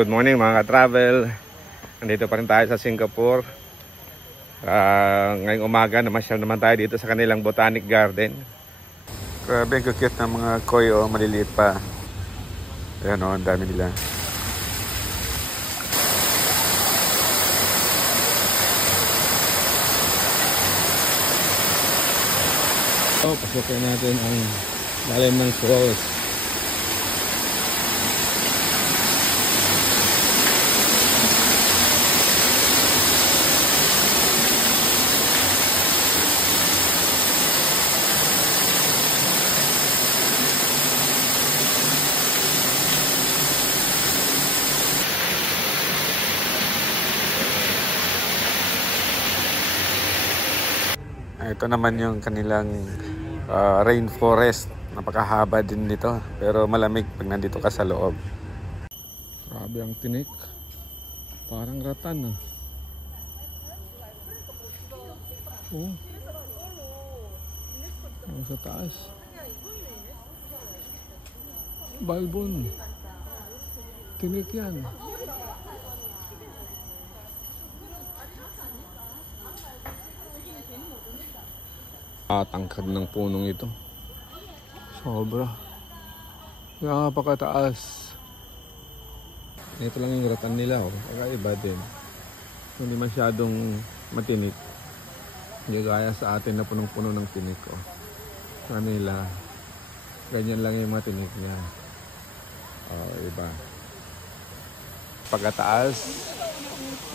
Good morning mga ka-travel. Nandito pa rin tayo sa Singapore. Ngayong umaga namasyal naman tayo dito sa kanilang botanic garden. Grabe ang cute ng mga koi, oh, maliliit pa. Ayan, oh, ang dami nila. So, pasukin natin ang lalim ng falls. Ito naman yung kanilang rainforest. Napakahaba din nito, pero malamig pag nandito ka sa loob. Grabe ang tinik. Parang ratan, ah. Oh. Ang sa taas. Balbon. Tinik yan. Tangkad ng punong ito. Sobra. Napakataas. Ito lang yung ratan nila, oh. Kakaiba din. Hindi masyadong matinik. Hindi gaya sa atin na punong-puno ng tinik, oh. Sa nila, ganyan lang yung matinik niya. Iba. Pagkataas,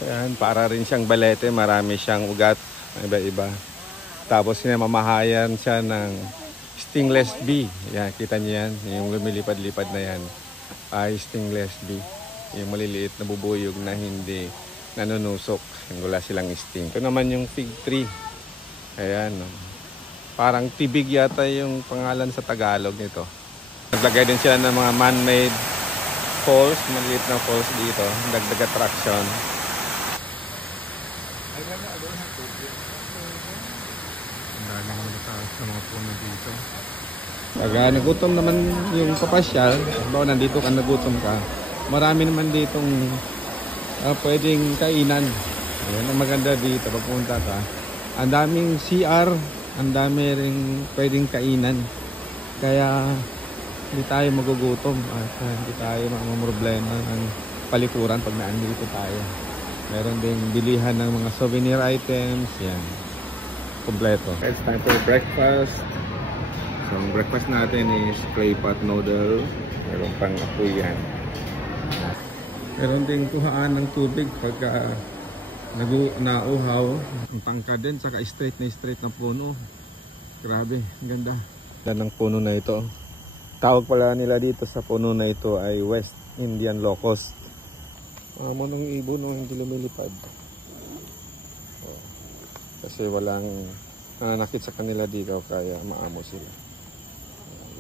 ayan, para rin siyang balete. Marami siyang ugat. Iba-iba. Tapos sinamamahayan siya ng stingless bee. Yan, kita niyo yan. Yung lumilipad-lipad na yan ay stingless bee. Yung maliliit na bubuyog na hindi nanunusok. Yung wala silang sting. Ito naman yung fig tree. Ayan. Parang tibig yata yung pangalan sa Tagalog nito. Naglagay din sila ng mga man-made falls. Maliit na falls dito. Dagdag attraction. Sa mga puno dito. Pag nagutom naman yung papasyal, bawa nandito ka, nagutom ka, marami naman ditong pwedeng kainan. Ayan ang maganda dito pagpunta ka. Ang daming CR, ang dami rin pwedeng kainan. Kaya hindi tayo magugutom at hindi tayo mamroblema ng palikuran pag naandito tayo. Meron ding bilihan ng mga souvenir items. Yan. Kompleto. It's time for breakfast. So, ang breakfast natin is clay pot noodle. Meron pang apuyan. Meron din kuhaan ng tubig pagka nauhaw. Ang tangka din, saka straight na puno. Grabe, ang ganda. Ganda ng puno na ito. Tawag pala nila dito sa puno na ito ay West Indian Locust. Manong ibon, no, hindi lumilipad. Kasi walang nananakit sa kanila dito, kaya maamo sila.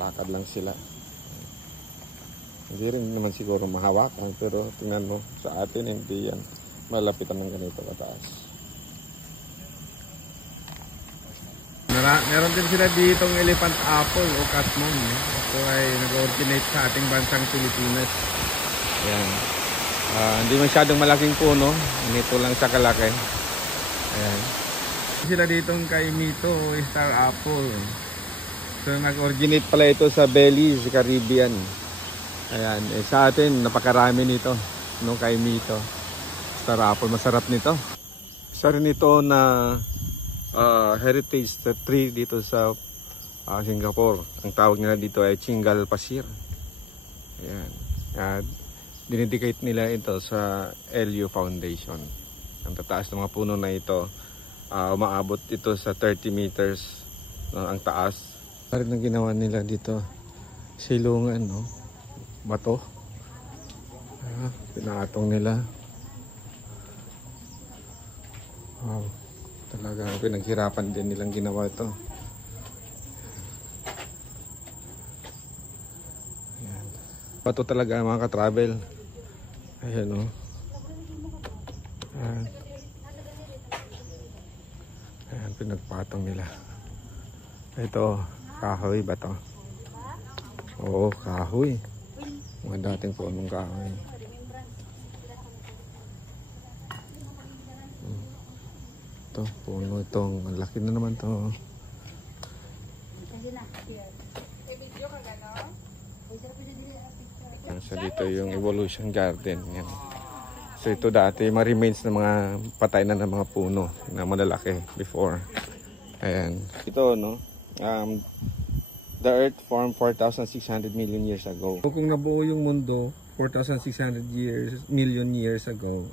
Lakad lang sila. Hindi rin naman siguro mahawakan, pero tingnan mo, sa atin hindi yan malapitan ng ganito kataas. Meron din sila ditong elephant apple o catmon. Ito ay nag-originate sa ating bansang Pilipinas. Ayan. Hindi masyadong malaking puno. Ganito lang siya kalaki. Ayan. Sila ditong kay Mito Star Apple. So nag-originate pala ito sa Belize, Caribbean. Ayan, sa atin napakarami nito no, kay Mito Star Apple. Masarap nito. Isa rin ito na heritage tree dito sa Singapore. Ang tawag nila dito ay Chingal Pasir. Ayan. Dinedicate nila ito sa LU Foundation. Ang tataas ng mga puno na ito, umaabot ito sa 30 meters, no, ang taas. Parin ang ginawa nila dito, silungan, no? Bato. Pinaatong nila. Wow, talaga pinaghirapan din nilang ginawa ito. Ayan. Bato talaga mga ka-travel. Ayan, no? Ayan. Ayan, pinagpatong nila. Ito, kahoy ba to? Oo, kahoy. Mga dating punong kahoy. Ito, puno itong. Ang laki na naman to. So dito yung Evolution Garden. Yan. So ito dati, mga remains ng mga patay na ng mga puno na malalaki before. Ayan. Ito, no? The Earth formed 4,600 million years ago. So, kung nabuo yung mundo 4,600 million years ago,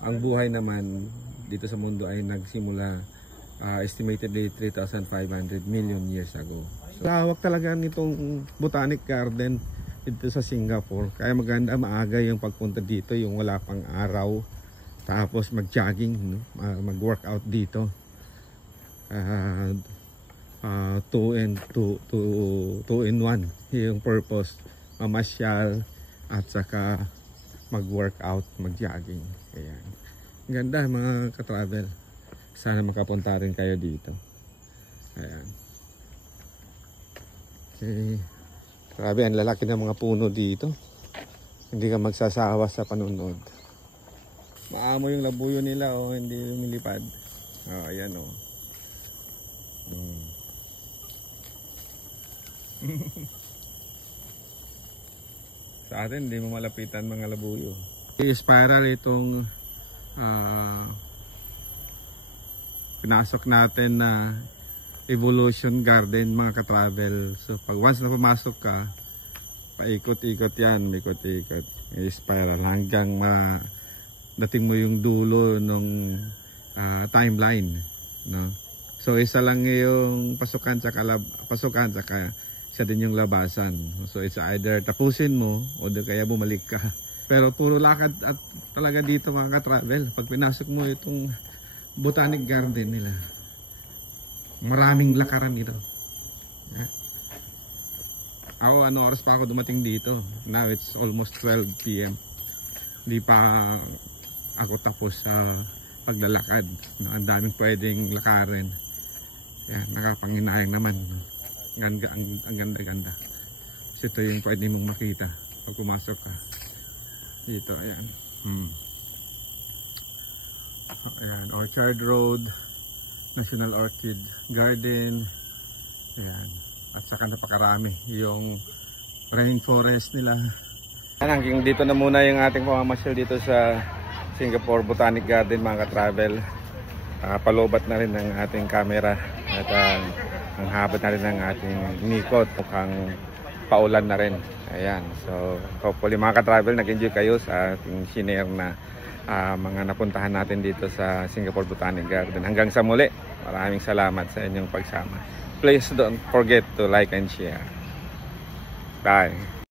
ang buhay naman dito sa mundo ay nagsimula estimatedly 3,500 million years ago. So, hawak talaga nitong Botanic Garden dito sa Singapore. Kaya maganda, maaga yung pagpunta dito, yung wala pang araw. Tapos mag-jogging, no? Mag-workout dito. 2 in 1 yung purpose, mamasyal at saka mag-workout, mag-jogging. Ayan. Ganda mga ka-travel, sana makapunta rin kayo dito. Ayan. Okay. Grabe, ang lalaki ng mga puno dito, hindi ka magsasawa sa panunod. Maamo yung labuyo nila, oh, hindi lumilipad. Ayan, oh. Sa atin hindi mo malapitan mga labuyo. I-spiral itong pinasok natin na Evolution Garden mga ka-travel. So pag once na pumasok ka, paikot-ikot yan, ikot-ikot, i-spiral hanggang dating mo yung dulo ng timeline, no? So isa lang yung pasukan tsaka isa din yung labasan. So it's either tapusin mo o kaya bumalik ka. Pero puro lakad at talaga dito mga ka-travel. Pag pinasok mo itong Botanic Garden nila, maraming lakaran ito. Ako, ano oras pa ako dumating dito? Now it's almost 12 PM. Hindi pa ako tapos sa paglalakad. Ang daming pwedeng lakarin. Yan, nakapanginayang naman. Ang ganda-ganda. So ito yung pwede mong makita pag pumasok ka dito. Ayan. Ayan, Orchard Road, National Orchid Garden. Ayan. At saka napakarami yung rainforest nila. Hanggang dito na muna yung ating pamamasyal dito sa Singapore Botanic Garden mga ka-travel. Palobat na rin ng ating camera at ang haba na rin ng ating inikot. Mukhang paulan na rin. Ayan. So hopefully mga ka-travel nag-enjoy kayo sa ating shinare na mga napuntahan natin dito sa Singapore Botanic Garden. Hanggang sa muli, maraming salamat sa inyong pagsama. Please don't forget to like and share. Bye.